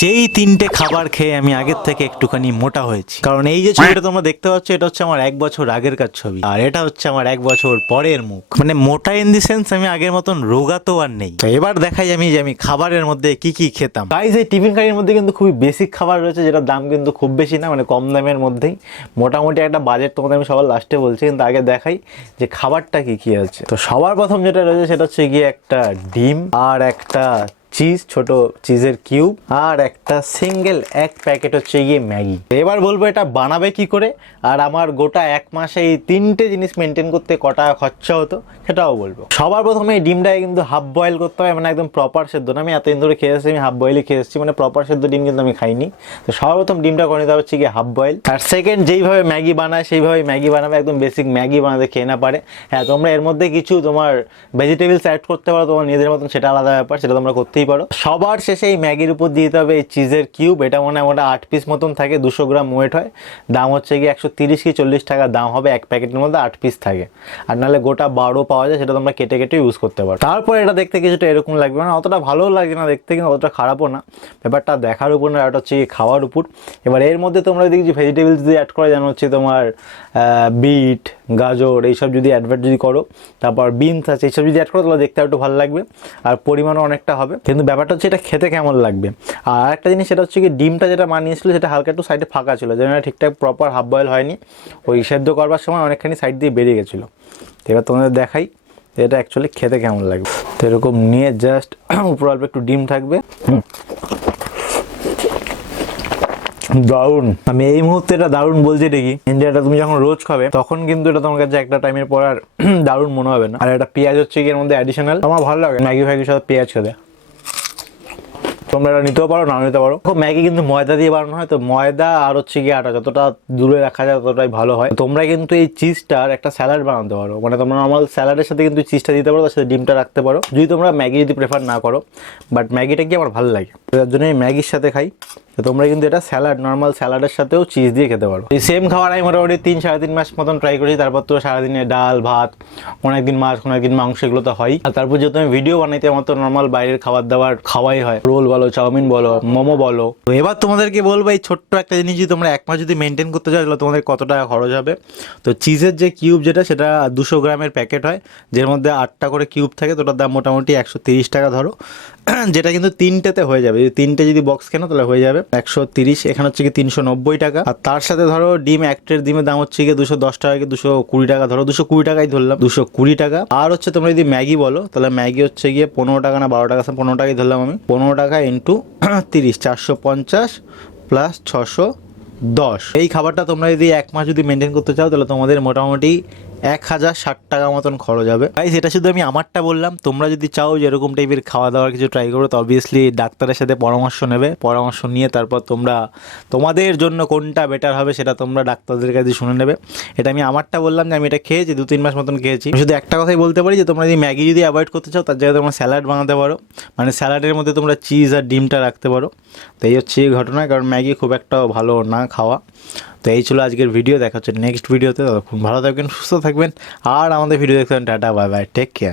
যেই তিনটে খাবার খেয়ে আমি আগের থেকে একটুখানি মোটা হয়েছি। কারণ এই যে ছবিটা তোমরা দেখতে পাচ্ছ, এটা হচ্ছে আমার এক বছর আগেরকার ছবি। আর এটা হচ্ছে আমার এক বছর পরের মুখ। মানে মোটা ইন দি সেন্স আমি আগের মতন রোগা তো আর নেই। এবার দেখাই আমি যে আমি খাবারের মধ্যে কি কি খেতাম। গাইজ এই টিফিন কারির মধ্যে কিন্তু খুবই বেসিক খাবার রয়েছে, যেটার দাম কিন্তু খুব বেশি না মানে কম দামের মধ্যেই। মোটামুটি একটা বাজেট তোমাদের আমি সবার লাস্টে বলছি, কিন্তু আগে দেখাই যে খাবারটা কি কি আছে। তো সবার প্রথম যেটা রয়েছে, সেটা হচ্ছে গিয়ে একটা ডিম আর একটা চিজ ছোট চিজের কিউব আর একটা সিঙ্গেল এক প্যাকেট হচ্ছে গিয়ে ম্যাগি। এবার বলব এটা বানাবে কি করে? আর আমার গোটা এক মাসে এই তিনটে জিনিস মেনটেন করতে ক টাকা খরচা হতো, সেটাও বলব। সবার প্রথমে এই ডিমটাকে কিন্তু হাফ বয়েল করতে হয় মানে একদম প্রপার সেদ্ধ। না, আমি এতদিন ধরে খেয়ে এসেছি, আমি হাফ বয়েলই খেয়ে এসেছি মানে প্রপার সেদ্ধ ডিম কিন্তু আমি খাইনি। তো সবার প্রথম ডিমটা করে নিতে হচ্ছে গিয়ে হাফ বয়েল আর সেকেন্ড যেইভাবে ম্যাগি বানায়, সেইভাবে ম্যাগি বানাবে, একদম বেসিক ম্যাগি বানাতে খেয়ে না পারে। হ্যাঁ তোমরা এর মধ্যে কিছু তোমার ভেজিটেবলস অ্যাড করতে পারো, তোমার নিজেদের মতন, সেটা আলাদা ব্যাপার, সেটা তোমরা করতেই পারো সবার শেষে এই ম্যাগির উপর দিয়ে দিতে হবে এই চিজের কিউব। এটা মনে হয় মোটা আট পিস মতন থাকে, দুশো গ্রাম ওয়েট হয়। দাম হচ্ছে গিয়ে একশো তিরিশ কি চল্লিশ টাকা। দাম হবে এক প্যাকেটের মধ্যে আট পিস থাকে। আর নাহলে গোটা বারো পাওয়া যায়, সেটা তোমরা কেটে কেটে ইউজ করতে পারো। তারপর এটা দেখতে কিছুটা এরকম লাগবে মানে অতটা ভালোও লাগছে না দেখতে, কিন্তু অতটা খারাপও না। ব্যাপারটা দেখার উপর না, এটা হচ্ছে খাওয়ার উপর। এবার এর মধ্যে তোমরা যদি কিছু ভেজিটেবলস যদি অ্যাড করা যেন হচ্ছে তোমার বিট, গাজর, এইসব যদি অ্যাডভার্ট যদি করো, তারপর বিনস আছে, এইসব যদি অ্যাড করো, তাহলে দেখতে একটু ভালো লাগবে। আর পরিমাণও অনেকটা হবে। কিন্তু ব্যাপারটা হচ্ছে এটা খেতে কেমন লাগবে? আর একটা জিনিস সেটা হচ্ছে কি, ডিমটা যেটা বানিয়েছিল সেটা হালকা একটু সাইডে ফাঁকা ছিল, যেন ঠিকঠাক প্রপার হাফ বয়েল হয়নি। ওই সেদ্ধ করবার সময় অনেকখানি সাইড দিয়ে বেরিয়ে গেছিল। তো এবার তোমাদের দেখাই এটা অ্যাকচুয়ালি খেতে কেমন লাগবে। তো এরকম নিয়ে জাস্ট উপর অল্প একটু ডিম থাকবে। দারুণ। আমি এই মুহূর্তে এটা দারুণ বলছি কিন্তু এটা তুমি যখন রোজ খাবে, তখন কিন্তু এটা তোমার কাছে একটা টাইমের পর আর দারুণ মনে হবে না। আর এটা পেঁয়াজ হচ্ছে কি এর মধ্যে অ্যাডিশনাল আমার ভালো লাগে ম্যাগি ফ্যাগির সাথে পেঁয়াজ খেতে। তোমরা এটা নিতেও পারো, নাও নিতে পারো। ম্যাগি কিন্তু ময়দা দিয়ে বানানো হয়, তো ময়দা আর হচ্ছে গিয়ে আটা, যতটা দূরে রাখা যায় ততটাই ভালো হয়। তোমরা কিন্তু এই চিজটার একটা স্যালাড বানাতে পারো। মানে তোমরা নর্মাল স্যালাডের সাথে কিন্তু চিজটা দিতে পারো, তার সাথে ডিমটা রাখতে পারো। যদি তোমরা ম্যাগি যদি প্রেফার না করো বাট ম্যাগিটা কি আমার ভালো লাগে? তার জন্য ম্যাগির সাথে খাই। তো তোমরা কিন্তু এটা স্যালাড নর্মাল স্যালাডের সাথেও চিজ দিয়ে খেতে পারো। এই সেম খাবার আমি মোটামুটি তিন সাড়ে তিন মাস মতন ট্রাই করেছি। তারপর তো সারাদিনে ডাল, ভাত কোনো একদিন মাছ কোনো একদিন মাংস, এগুলো তো হয় আর তারপর যেহেতু আমি ভিডিও বানাইতে আমার তো নর্মাল বাইরের খাবার দাবার খাওয়াই হয়। রোল বলো, চাউমিন বলো, মোমো বলো। তো এবার তোমাদেরকে বলব, এই ছোট্ট একটা জিনিস যদি তোমরা এক মাস যদি মেনটেন করতে চাও, তাহলে তোমাদের কত টাকা খরচ হবে? তো চিজের যে কিউব যেটা, সেটা দুশো গ্রামের প্যাকেট হয়। যার মধ্যে আটটা করে কিউব থাকে, তো ওটার দাম মোটামুটি একশো তিরিশ টাকা ধরো। যেটা কিন্তু তিনটেতে হয়ে যাবে। যদি তিনটে যদি বক্স কেনো, তাহলে হয়ে যাবে। একশো তিরিশ, এখানে হচ্ছে কি তিনশো নব্বই টাকা। আর তার সাথে ধরো ডিম, এক ডিমের দাম হচ্ছে কি দুশো দশ টাকা দুশো কুড়ি টাকা, ধরো দুশো কুড়ি টাকাই ধরলাম, দুশো কুড়ি টাকা। আর হচ্ছে তোমরা যদি ম্যাগি বলো, তাহলে ম্যাগি হচ্ছে গিয়ে পনেরো টাকা না বারো টাকা পনেরো টাকাই ধরলাম আমি। পনেরো টাকা ইন্টু তিরিশ, চারশো পঞ্চাশ প্লাস ছশো দশ। এই খাবারটা তোমরা যদি এক মাস যদি মেনটেন করতে চাও, তাহলে তোমাদের মোটামুটি এক হাজার ষাট টাকা মতন খরচ হবে। তাই সেটা শুধু আমি আমারটা বললাম। তোমরা যদি চাও যে এরকম টাইপের খাওয়া দাওয়ার কিছু ট্রাই করো, তো অবভিয়াসলি ডাক্তারের সাথে পরামর্শ নেবে। পরামর্শ নিয়ে তারপর তোমরা, তোমাদের জন্য কোনটা বেটার হবে সেটা তোমরা ডাক্তারদের কাছে শুনে নেবে। এটা আমি আমারটা বললাম যে আমি এটা খেয়েছি, দু তিন মাস মতন খেয়েছি। শুধু একটা কথাই বলতে পারি যে, তোমরা যদি ম্যাগি যদি অ্যাভয়েড করতে চাও, তার জায়গায় তোমরা স্যালাড বানাতে পারো। মানে স্যালাডের মধ্যে তোমরা চিজ আর ডিমটা রাখতে পারো। তো এই হচ্ছে ঘটনা, কারণ ম্যাগি খুব একটা ভালো না খাওয়া। তো এই ছিল আজকের ভিডিও দেখা হচ্ছে নেক্সট ভিডিওতে ততক্ষণ ভালো থাকবেন, সুস্থ থাকবেন, আর আমাদের ভিডিও দেখতে tata bye bye take care